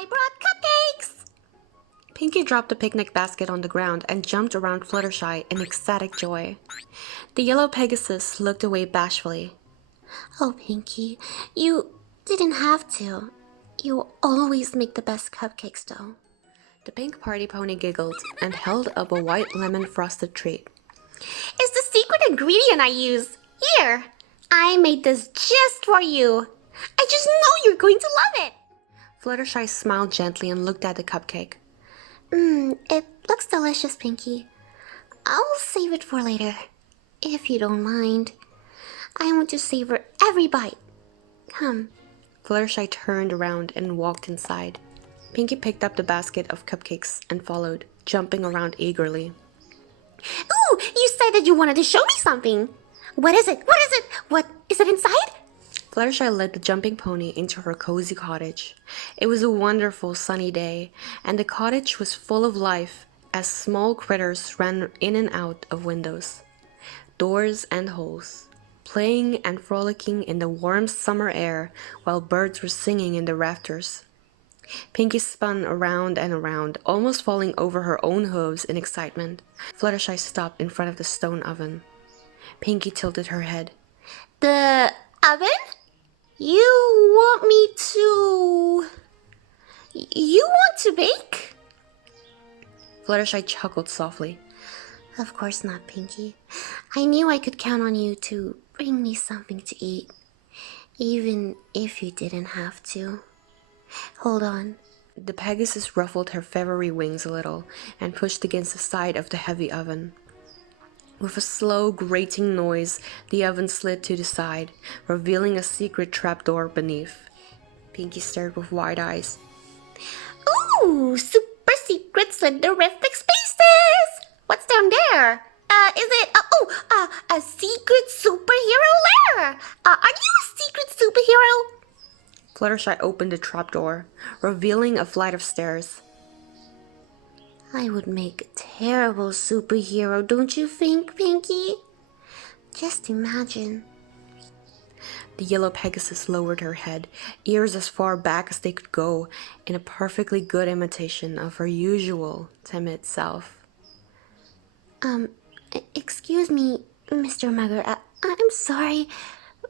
I brought cupcakes! Pinky dropped the picnic basket on the ground and jumped around Fluttershy in ecstatic joy. The yellow Pegasus looked away bashfully. Oh, Pinky, you didn't have to. You always make the best cupcakes, though. The pink party pony giggled and held up a white lemon frosted treat. It's the secret ingredient I use. Here, I made this just for you. I just know you're going to love it. Fluttershy smiled gently and looked at the cupcake. It looks delicious, Pinky. I'll save it for later, if you don't mind. I want to savor every bite. Come. Fluttershy turned around and walked inside. Pinky picked up the basket of cupcakes and followed, jumping around eagerly. Ooh, you said that you wanted to show me something. What is it? What is it? What is it inside? Fluttershy led the jumping pony into her cozy cottage. It was a wonderful sunny day, and the cottage was full of life as small critters ran in and out of windows, doors and holes, playing and frolicking in the warm summer air while birds were singing in the rafters. Pinky spun around and around, almost falling over her own hooves in excitement. Fluttershy stopped in front of the stone oven. Pinky tilted her head. The oven? You want me to... You want to bake? Fluttershy chuckled softly. Of course not, Pinky. I knew I could count on you to bring me something to eat, even if you didn't have to. Hold on. The Pegasus ruffled her feathery wings a little and pushed against the side of the heavy oven. With a slow, grating noise, the oven slid to the side, revealing a secret trapdoor beneath. Pinky stared with wide eyes. Ooh, super secret slenderific spaces! What's down there? Is it, a secret superhero lair? Are you a secret superhero? Fluttershy opened the trapdoor, revealing a flight of stairs. I would make a terrible superhero, don't you think, Pinky? Just imagine. The yellow Pegasus lowered her head, ears as far back as they could go, in a perfectly good imitation of her usual timid self. Excuse me, Mr. Mugger. I'm sorry.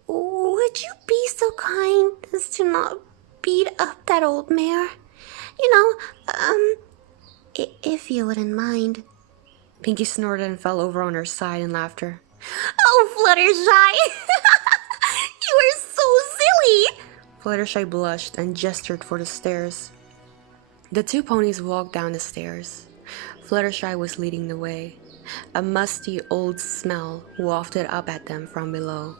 Would you be so kind as to not beat up that old mare? If you wouldn't mind. Pinky snorted and fell over on her side in laughter. Oh, Fluttershy! You are so silly! Fluttershy blushed and gestured for the stairs. The two ponies walked down the stairs. Fluttershy was leading the way. A musty old smell wafted up at them from below.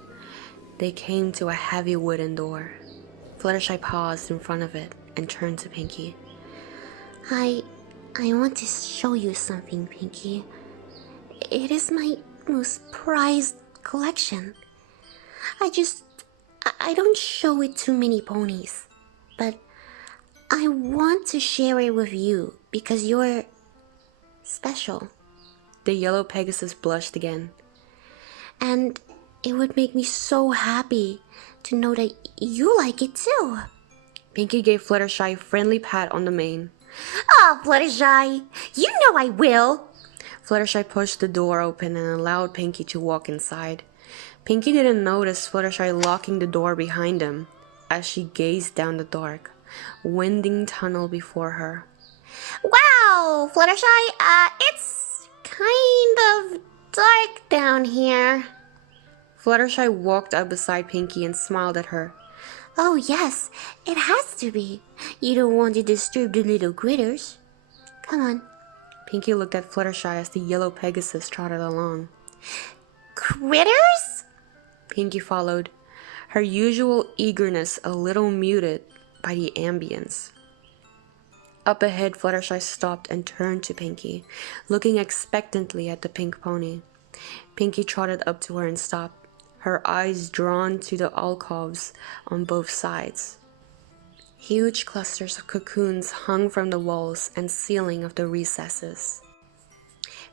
They came to a heavy wooden door. Fluttershy paused in front of it and turned to Pinky. I want to show you something, Pinky. It is my most prized collection. I don't show it to many ponies, but I want to share it with you because you're special. The yellow Pegasus blushed again. And it would make me so happy to know that you like it too. Pinky gave Fluttershy a friendly pat on the mane. Oh, Fluttershy, you know I will. Fluttershy pushed the door open and allowed Pinky to walk inside. Pinky didn't notice Fluttershy locking the door behind him as she gazed down the dark, winding tunnel before her. Wow, Fluttershy, it's kind of dark down here. Fluttershy walked up beside Pinky and smiled at her. Oh yes, it has to be. You don't want to disturb the little critters. Come on. Pinky looked at Fluttershy as the yellow Pegasus trotted along. Critters? Pinky followed, her usual eagerness a little muted by the ambience. Up ahead, Fluttershy stopped and turned to Pinky, looking expectantly at the pink pony. Pinky trotted up to her and stopped, her eyes drawn to the alcoves on both sides. Huge clusters of cocoons hung from the walls and ceiling of the recesses.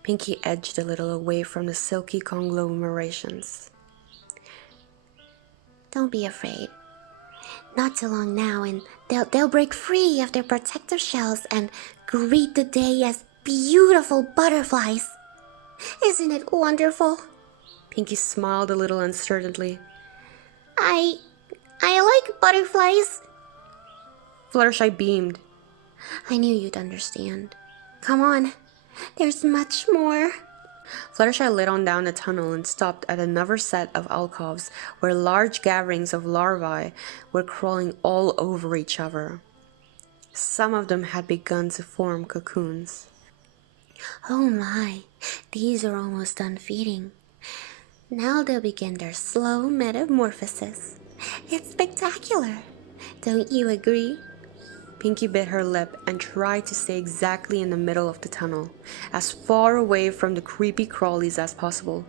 Pinky edged a little away from the silky conglomerations. Don't be afraid. Not too long now, and they'll break free of their protective shells and greet the day as beautiful butterflies. Isn't it wonderful? Pinky smiled a little uncertainly. I like butterflies. Fluttershy beamed. I knew you'd understand. Come on, there's much more. Fluttershy lit on down the tunnel and stopped at another set of alcoves where large gatherings of larvae were crawling all over each other. Some of them had begun to form cocoons. Oh my, these are almost done feeding. Now they'll begin their slow metamorphosis. It's spectacular. Don't you agree? Pinky bit her lip and tried to stay exactly in the middle of the tunnel, as far away from the creepy crawlies as possible.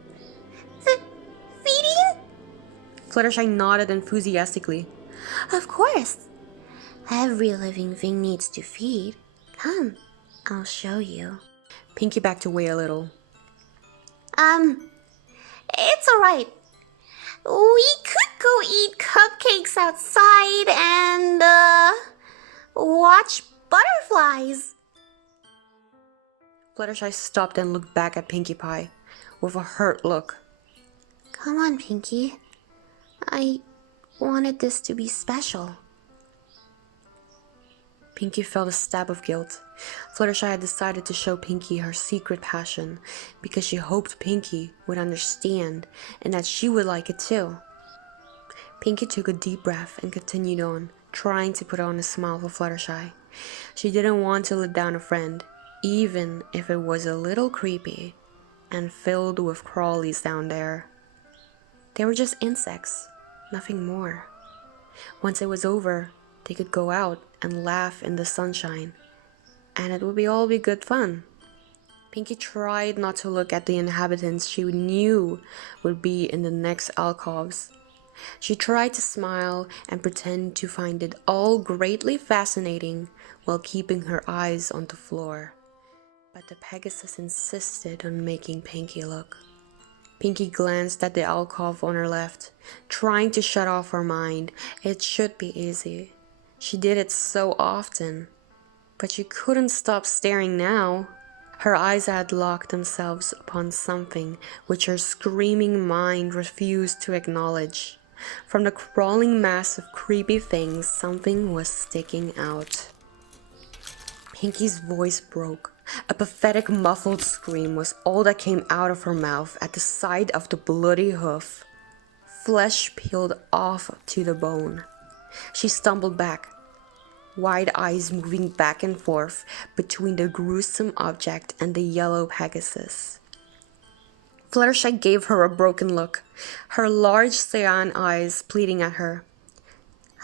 Feeding? Fluttershy nodded enthusiastically. Of course. Every living thing needs to feed. Come, I'll show you. Pinky backed away a little. It's alright. We could go eat cupcakes outside and, watch butterflies. Fluttershy stopped and looked back at Pinkie Pie with a hurt look. Come on, Pinky. I wanted this to be special. Pinkie felt a stab of guilt. Fluttershy had decided to show Pinkie her secret passion because she hoped Pinkie would understand and that she would like it too. Pinkie took a deep breath and continued on, trying to put on a smile for Fluttershy. She didn't want to let down a friend, even if it was a little creepy and filled with crawlies down there. They were just insects, nothing more. Once it was over, they could go out and laugh in the sunshine, and it would all be good fun. Pinkie tried not to look at the inhabitants she knew would be in the next alcoves. She tried to smile and pretend to find it all greatly fascinating while keeping her eyes on the floor. But the Pegasus insisted on making Pinkie look. Pinkie glanced at the alcove on her left, trying to shut off her mind. It should be easy. She did it so often. But she couldn't stop staring now. Her eyes had locked themselves upon something which her screaming mind refused to acknowledge. From the crawling mass of creepy things, something was sticking out. Pinkie's voice broke. A pathetic muffled scream was all that came out of her mouth at the sight of the bloody hoof. Flesh peeled off to the bone. She stumbled back, wide eyes moving back and forth between the gruesome object and the yellow Pegasus. Fluttershy gave her a broken look, her large cyan eyes pleading at her.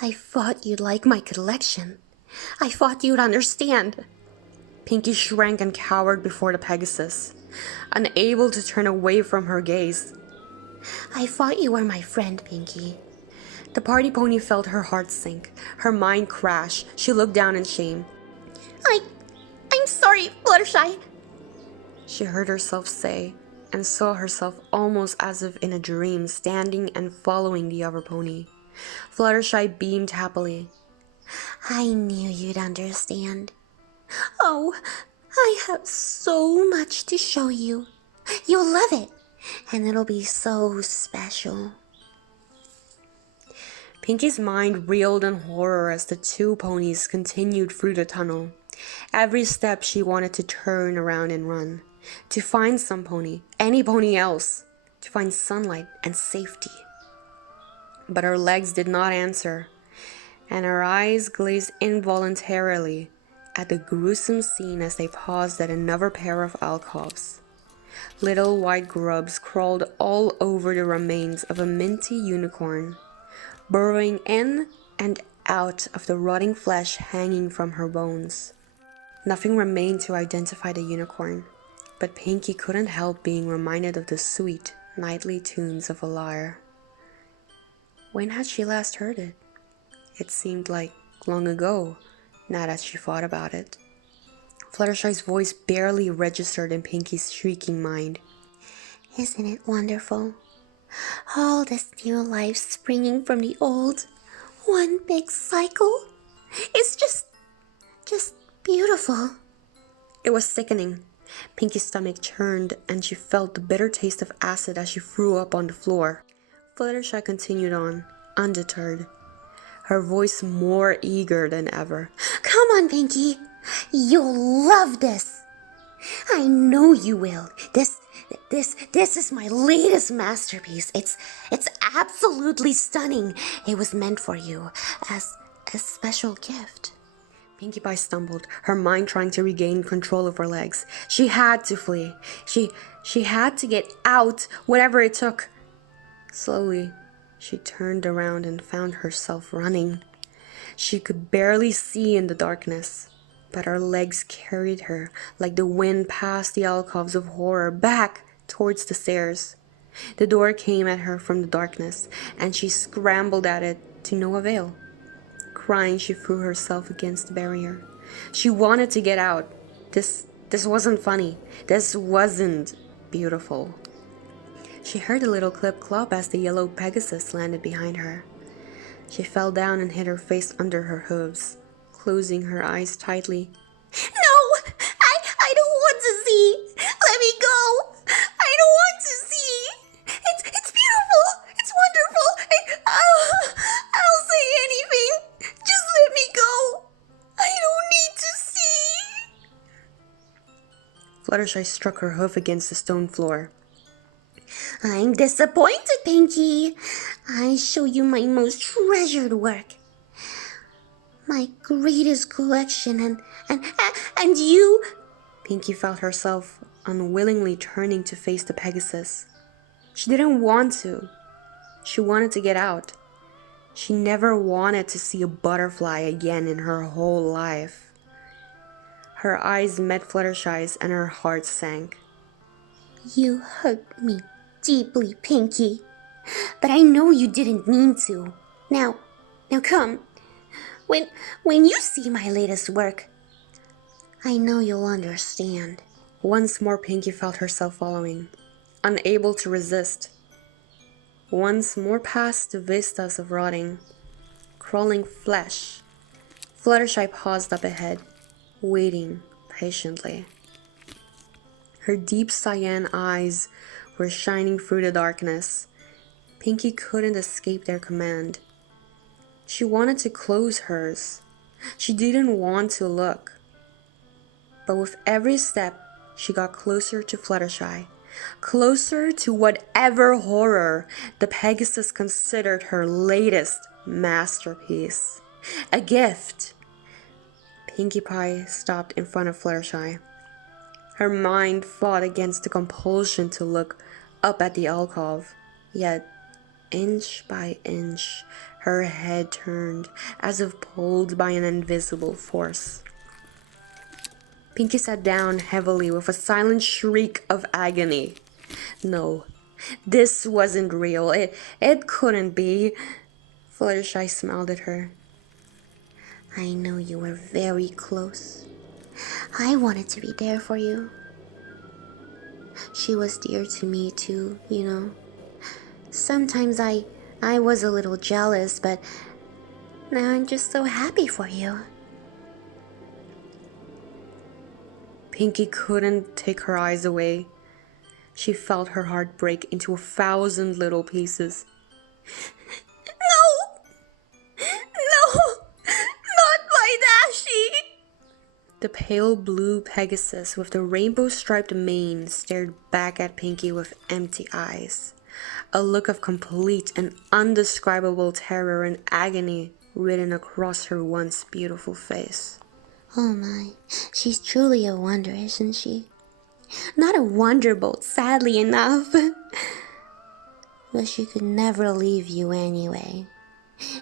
I thought you'd like my collection. I thought you'd understand. Pinkie shrank and cowered before the Pegasus, unable to turn away from her gaze. I thought you were my friend, Pinkie. The party pony felt her heart sink, her mind crash. She looked down in shame. I'm sorry, Fluttershy. She heard herself say, and saw herself almost as if in a dream, standing and following the other pony. Fluttershy beamed happily. I knew you'd understand. Oh, I have so much to show you. You'll love it, and it'll be so special. Pinkie's mind reeled in horror as the two ponies continued through the tunnel. Every step she wanted to turn around and run, to find some pony, any pony else, to find sunlight and safety. But her legs did not answer, and her eyes glazed involuntarily at the gruesome scene as they paused at another pair of alcoves. Little white grubs crawled all over the remains of a minty unicorn, burrowing in and out of the rotting flesh hanging from her bones. Nothing remained to identify the unicorn, but Pinkie couldn't help being reminded of the sweet, nightly tunes of a lyre. When had she last heard it? It seemed like long ago, now that she thought about it. Fluttershy's voice barely registered in Pinkie's shrieking mind. Isn't it wonderful? All this new life springing from the old, one big cycle. It's just beautiful. It was sickening. Pinky's stomach churned and she felt the bitter taste of acid as she threw up on the floor. Fluttershy continued on, undeterred, her voice more eager than ever. Come on, Pinky. You'll love this. I know you will. This is my latest masterpiece. It's absolutely stunning. It was meant for you as a special gift. Pinkie Pie stumbled, her mind trying to regain control of her legs. She had to flee. She had to get out, whatever it took. Slowly, she turned around and found herself running. She could barely see in the darkness, but her legs carried her like the wind past the alcoves of horror back towards the stairs. The door came at her from the darkness, and she scrambled at it to no avail. Crying, she threw herself against the barrier. She wanted to get out. This wasn't funny. This wasn't beautiful. She heard a little clip-clop as the yellow Pegasus landed behind her. She fell down and hid her face under her hooves, closing her eyes tightly. No! I don't want to see! Let me go! I don't want to see! It's beautiful! It's wonderful! I'll say anything! Just let me go! I don't need to see! Fluttershy struck her hoof against the stone floor. I'm disappointed, Pinky. I show you my most treasured work. My greatest collection and you... Pinky felt herself unwillingly turning to face the Pegasus. She didn't want to. She wanted to get out. She never wanted to see a butterfly again in her whole life. Her eyes met Fluttershy's and her heart sank. You hurt me deeply, Pinky. But I know you didn't mean to. Now come. When you see my latest work, I know you'll understand. Once more Pinky felt herself following, unable to resist. Once more past the vistas of rotting, crawling flesh, Fluttershy paused up ahead, waiting patiently. Her deep cyan eyes were shining through the darkness. Pinky couldn't escape their command. She wanted to close hers. She didn't want to look. But with every step, she got closer to Fluttershy, closer to whatever horror the Pegasus considered her latest masterpiece. A gift. Pinkie Pie stopped in front of Fluttershy. Her mind fought against the compulsion to look up at the alcove, yet inch by inch, her head turned as if pulled by an invisible force. Pinky sat down heavily with a silent shriek of agony. No, this wasn't real. It couldn't be. Fluttershy smiled at her. I know you were very close. I wanted to be there for you. She was dear to me too, you know. Sometimes I was a little jealous, but now I'm just so happy for you. Pinky couldn't take her eyes away. She felt her heart break into 1,000 little pieces. No, not my Dashi. The pale blue Pegasus with the rainbow-striped mane stared back at Pinky with empty eyes. A look of complete and undescribable terror and agony written across her once beautiful face. Oh my, she's truly a wonder, isn't she? Not a wonderbolt, sadly enough. But she could never leave you anyway.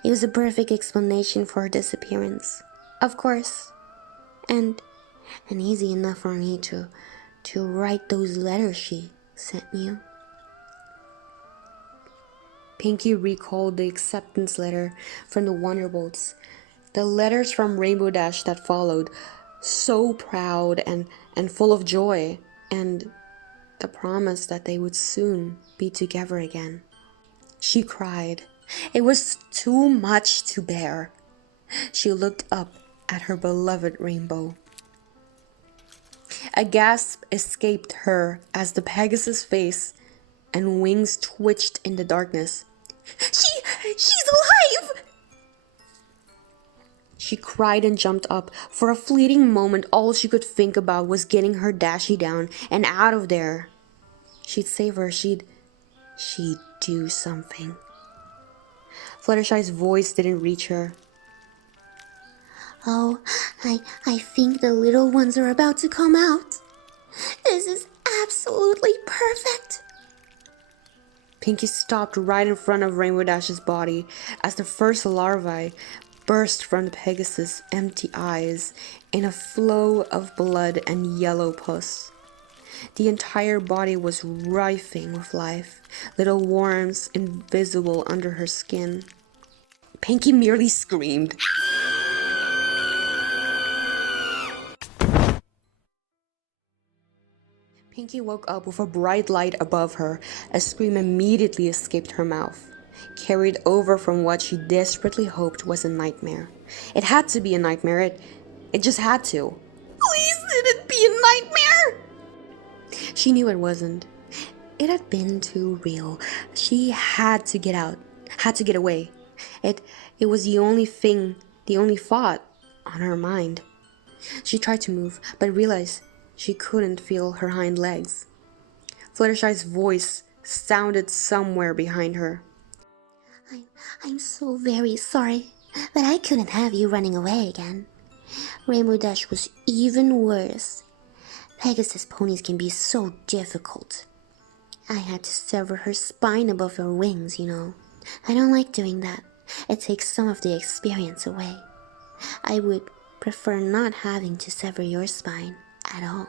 It was a perfect explanation for her disappearance. Of course. And easy enough for me to write those letters she sent you. Pinky recalled the acceptance letter from the Wonderbolts, the letters from Rainbow Dash that followed, so proud and full of joy, and the promise that they would soon be together again. She cried. It was too much to bear. She looked up at her beloved rainbow. A gasp escaped her as the Pegasus' face and wings twitched in the darkness. She's alive! She cried and jumped up. For a fleeting moment, all she could think about was getting her Dashi down and out of there. She'd save her. She'd do something. Fluttershy's voice didn't reach her. Oh, I think the little ones are about to come out. This is absolutely perfect. Pinkie stopped right in front of Rainbow Dash's body as the first larvae burst from the Pegasus' empty eyes in a flow of blood and yellow pus. The entire body was writhing with life, little worms invisible under her skin. Pinkie merely screamed. Pinkie woke up with a bright light above her. A scream immediately escaped her mouth, carried over from what she desperately hoped was a nightmare. It had to be a nightmare. It just had to. Please let it be a nightmare! She knew it wasn't. It had been too real. She had to get out, had to get away. It was the only thought on her mind. She tried to move, but realized she couldn't feel her hind legs. Fluttershy's voice sounded somewhere behind her. I'm so very sorry, but I couldn't have you running away again. Rainbow Dash was even worse. Pegasus ponies can be so difficult. I had to sever her spine above her wings, you know. I don't like doing that. It takes some of the experience away. I would prefer not having to sever your spine at all.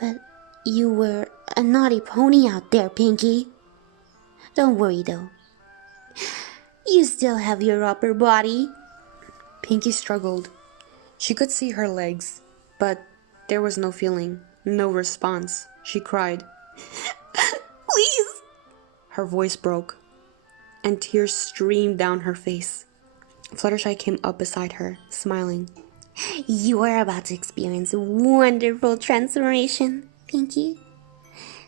But you were a naughty pony out there, Pinkie. Don't worry though. You still have your upper body. Pinkie struggled. She could see her legs, but there was no feeling, no response. She cried. Please! Her voice broke, and tears streamed down her face. Fluttershy came up beside her, smiling. You are about to experience a wonderful transformation, Pinkie.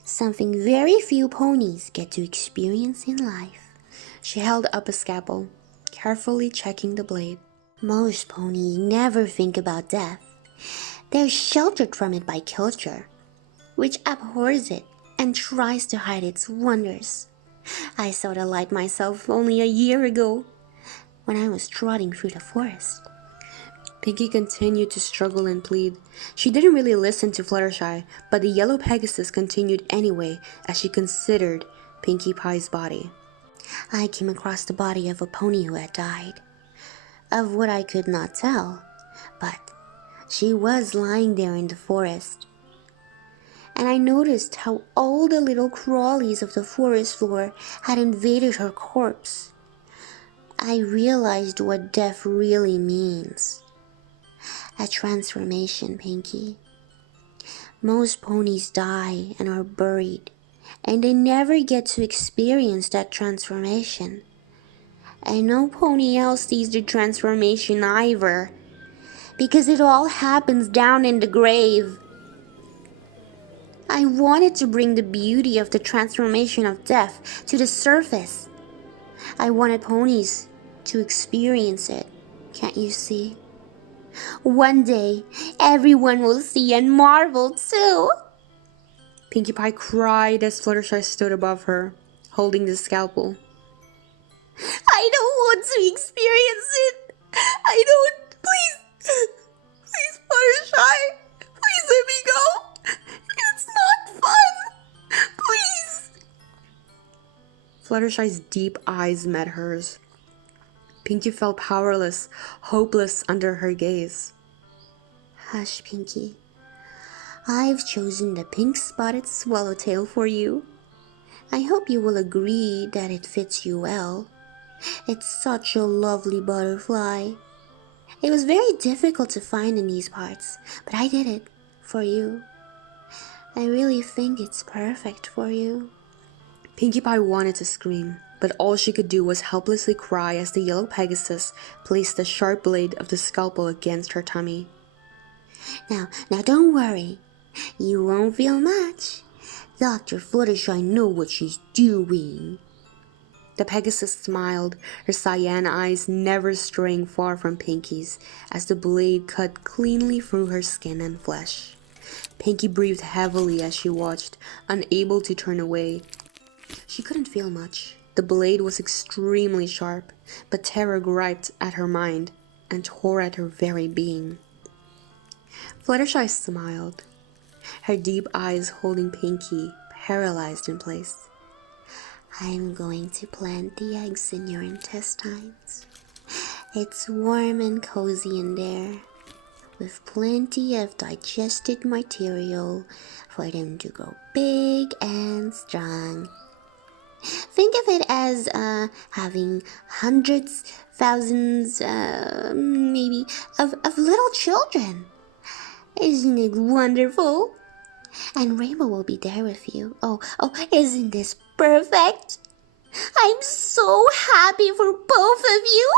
Something very few ponies get to experience in life. She held up a scalpel, carefully checking the blade. Most ponies never think about death. They're sheltered from it by culture, which abhors it and tries to hide its wonders. I saw the light myself only a year ago, when I was trotting through the forest. Pinkie continued to struggle and plead. She didn't really listen to Fluttershy, but the yellow Pegasus continued anyway as she considered Pinkie Pie's body. I came across the body of a pony who had died. Of what I could not tell, but she was lying there in the forest. And I noticed how all the little crawlies of the forest floor had invaded her corpse. I realized what death really means. A transformation, Pinkie. Most ponies die and are buried, and they never get to experience that transformation. And no pony else sees the transformation either, because it all happens down in the grave. I wanted to bring the beauty of the transformation of death to the surface. I wanted ponies to experience it, can't you see? One day, everyone will see and marvel too. Pinkie Pie cried as Fluttershy stood above her, holding the scalpel. I don't want to experience it. I don't. Please, Fluttershy. Please let me go. It's not fun. Please. Fluttershy's deep eyes met hers. Pinkie felt powerless, hopeless under her gaze. Hush, Pinkie. I've chosen the pink-spotted swallowtail for you. I hope you will agree that it fits you well. It's such a lovely butterfly. It was very difficult to find in these parts, but I did it for you. I really think it's perfect for you. Pinkie Pie wanted to scream. but all she could do was helplessly cry as the yellow Pegasus placed the sharp blade of the scalpel against her tummy. Now don't worry. You won't feel much. Dr. Fluttershy knows what she's doing. The Pegasus smiled, her cyan eyes never straying far from Pinky's, as the blade cut cleanly through her skin and flesh. Pinky breathed heavily as she watched, unable to turn away. She couldn't feel much. The blade was extremely sharp, but terror griped at her mind and tore at her very being. Fluttershy smiled, her deep eyes holding Pinky, paralyzed in place. I'm going to plant the eggs in your intestines. It's warm and cozy in there, with plenty of digested material for them to grow big and strong. Think of it as having hundreds, thousands, maybe, of little children. Isn't it wonderful? And Rainbow will be there with you. Oh, isn't this perfect? I'm so happy for both of you.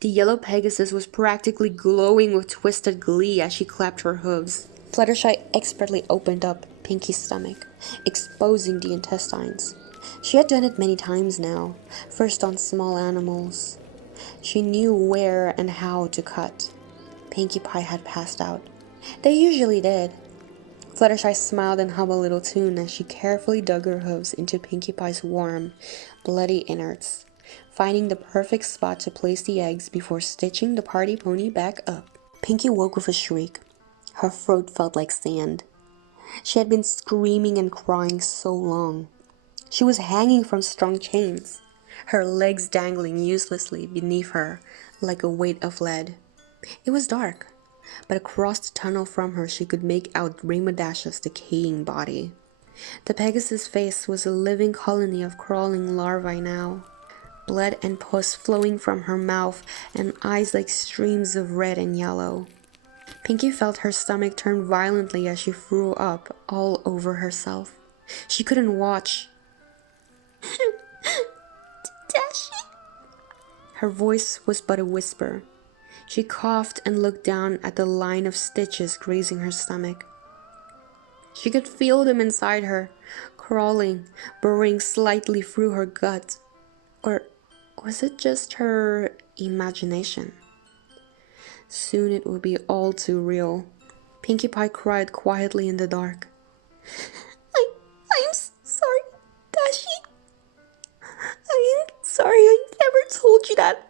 The yellow Pegasus was practically glowing with twisted glee as she clapped her hooves. Fluttershy expertly opened up Pinky's stomach, exposing the intestines. She had done it many times now, first on small animals. She knew where and how to cut. Pinkie Pie had passed out. They usually did. Fluttershy smiled and hummed a little tune as she carefully dug her hooves into Pinkie Pie's warm, bloody innards, finding the perfect spot to place the eggs before stitching the party pony back up. Pinkie woke with a shriek. Her throat felt like sand. She had been screaming and crying so long. She was hanging from strong chains, her legs dangling uselessly beneath her like a weight of lead. It was dark, but across the tunnel from her she could make out Rainbow Dash's decaying body. The Pegasus' face was a living colony of crawling larvae now, blood and pus flowing from her mouth and eyes like streams of red and yellow. Pinkie felt her stomach turn violently as she threw up all over herself. She couldn't watch. Dashi? Her voice was but a whisper. She coughed and looked down at the line of stitches grazing her stomach. She could feel them inside her, crawling, burrowing slightly through her gut. Or was it just her imagination? Soon it would be all too real. Pinkie Pie cried quietly in the dark. I'm sorry, Dashi. I'm sorry I never told you that